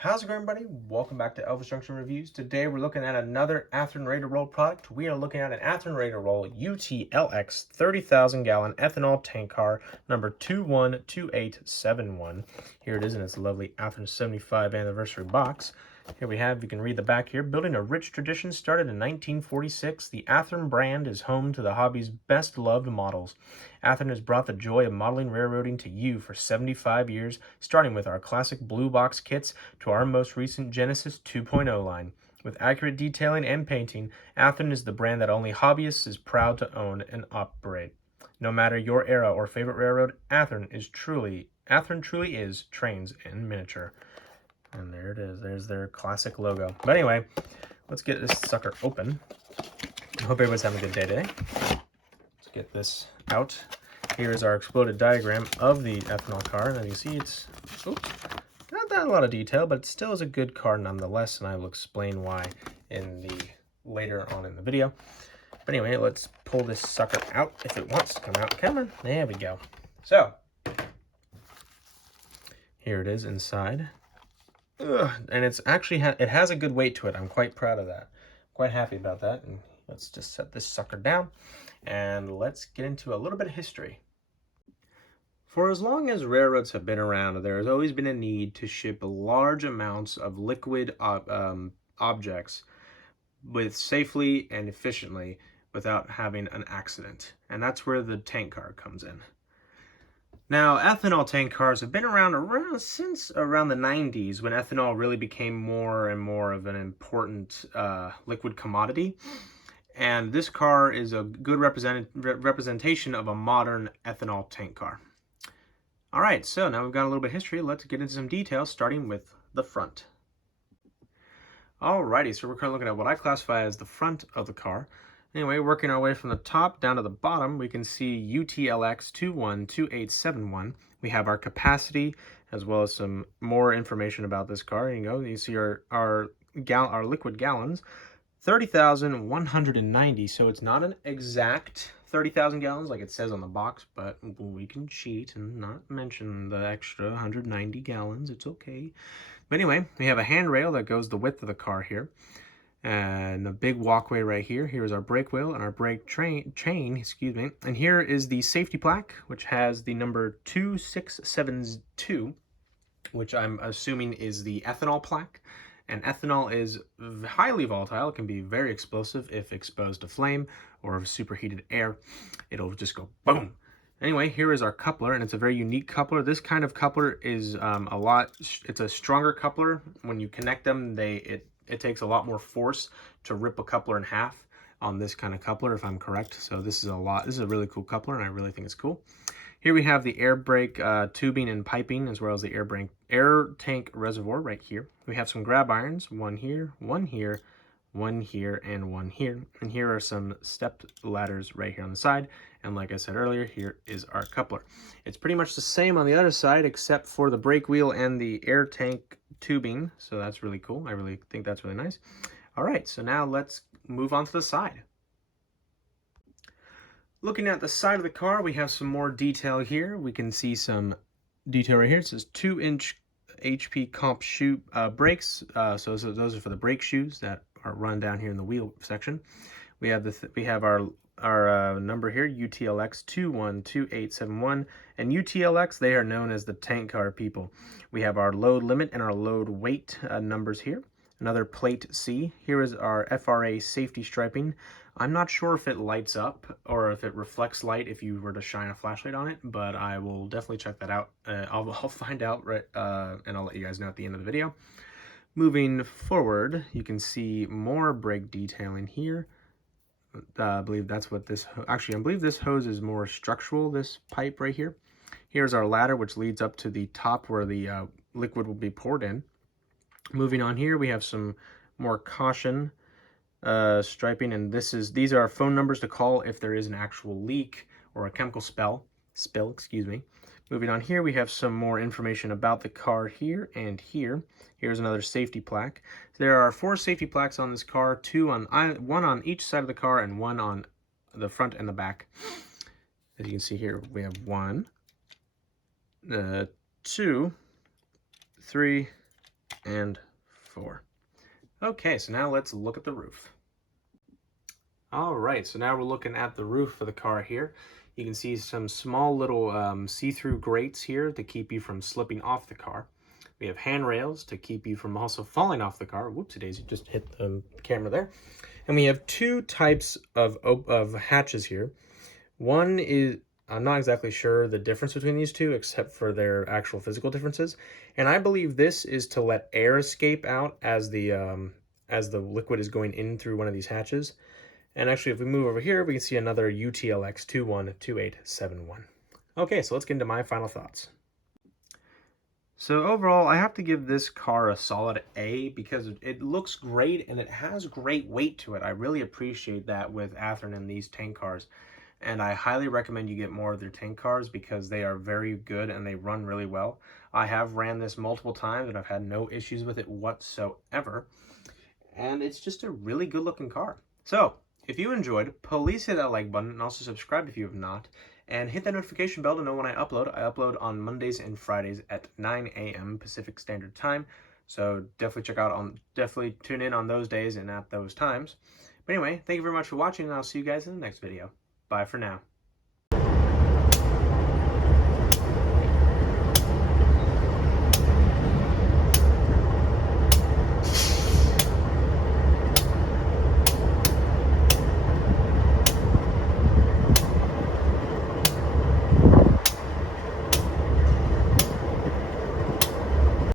How's it going, everybody? Welcome back to Elvis Junction Reviews. Today we're looking at another Athearn Ready to Roll product. We are looking at an Athearn Ready to Roll UTLX 30,000 gallon ethanol tank car number 212871. Here it is in its lovely Athearn 75 anniversary box. Here we have, you can read the back here, building a rich tradition started in 1946, the Athearn brand is home to the hobby's best loved models. Athearn has brought the joy of modeling railroading to you for 75 years, starting with our classic blue box kits to our most recent Genesis 2.0 line. With accurate detailing and painting, Athearn is the brand that only hobbyists is proud to own and operate. No matter your era or favorite railroad, Athearn truly is trains in miniature. And there it is. There's their classic logo. But anyway, let's get this sucker open. I hope everybody's having a good day today. Let's get this out. Here is our exploded diagram of the ethanol car. And as you see, it's not that a lot of detail, but it still is a good car nonetheless. And I will explain why later on in the video. But anyway, let's pull this sucker out if it wants to come out. Come on. There we go. So, here it is inside. And it's actually it has a good weight to it. I'm quite proud of that. Quite happy about that. And let's just set this sucker down and let's get into a little bit of history. For as long as railroads have been around, there has always been a need to ship large amounts of liquid objects safely and efficiently without having an accident. And that's where the tank car comes in. Now, ethanol tank cars have been around since around the 90s, when ethanol really became more and more of an important liquid commodity. And this car is a good representation of a modern ethanol tank car. All right, so now we've got a little bit of history. Let's get into some details, starting with the front. Alrighty, so we're currently looking at what I classify as the front of the car. Anyway, working our way from the top down to the bottom, we can see UTLX 212871. We have our capacity, as well as some more information about this car. Here you go. You see our liquid gallons, 30,190. So it's not an exact 30,000 gallons like it says on the box, but we can cheat and not mention the extra 190 gallons. It's okay. But anyway, we have a handrail that goes the width of the car here. And a big walkway right here. Here's our brake wheel and our brake chain, excuse me. And here is the safety plaque, which has the number 2672, which I'm assuming is the ethanol plaque. And ethanol is highly volatile. It can be very explosive if exposed to flame or superheated air. It'll just go boom. Anyway, here is our coupler, and it's a very unique coupler. This kind of coupler is it's a stronger coupler. When you connect them, it takes a lot more force to rip a coupler in half on this kind of coupler, if I'm correct. So this is a really cool coupler, and I really think it's cool. Here we have the air brake tubing and piping, as well as the air tank reservoir right here. We have some grab irons, one here, one here, one here, and one here. And here are some step ladders right here on the side. And like I said earlier, here is our coupler. It's pretty much the same on the other side, except for the brake wheel and the air tank tubing. So that's really cool. I really think that's really nice. All right, so now let's move on to the side. Looking at the side of the car, we have some more detail here. We can see some detail right here. It says 2-inch HP comp shoe brakes. So those are for the brake shoes that are run down here in the wheel section. We have our number here, UTLX 212871, and UTLX, they are known as the tank car people. We have our load limit and our load weight numbers here. Another plate C. Here is our FRA safety striping. I'm not sure if it lights up or if it reflects light if you were to shine a flashlight on it, but I will definitely check that out. I'll find out, right, and I'll let you guys know at the end of the video. Moving forward, you can see more brake detailing here. I believe that's what I believe this hose is more structural, this pipe right here. Here's our ladder, which leads up to the top where the liquid will be poured in. Moving on here, we have some more caution striping, and these are our phone numbers to call if there is an actual leak or a chemical spill, excuse me. Moving on here, we have some more information about the car here and here. Here's another safety plaque. There are 4 safety plaques on this car, one on each side of the car and one on the front and the back. As you can see here, we have 1, 2, 3, and 4. Okay, so now let's look at the roof. All right, so now we're looking at the roof of the car here. You can see some small little see-through grates here to keep you from slipping off the car. We have handrails to keep you from also falling off the car. Whoopsie daisy, just hit the camera there. And we have two types of hatches here. One is, I'm not exactly sure the difference between these two except for their actual physical differences. And I believe this is to let air escape out as the liquid is going in through one of these hatches. And actually, if we move over here, we can see another UTLX 212871. Okay, so let's get into my final thoughts. So overall, I have to give this car a solid A because it looks great and it has great weight to it. I really appreciate that with Athearn and these tank cars. And I highly recommend you get more of their tank cars because they are very good and they run really well. I have ran this multiple times and I've had no issues with it whatsoever. And it's just a really good looking car. So, if you enjoyed, please hit that like button and also subscribe if you have not. And hit that notification bell to know when I upload. I upload on Mondays and Fridays at 9 a.m. Pacific Standard Time. So definitely tune in on those days and at those times. But anyway, thank you very much for watching and I'll see you guys in the next video. Bye for now.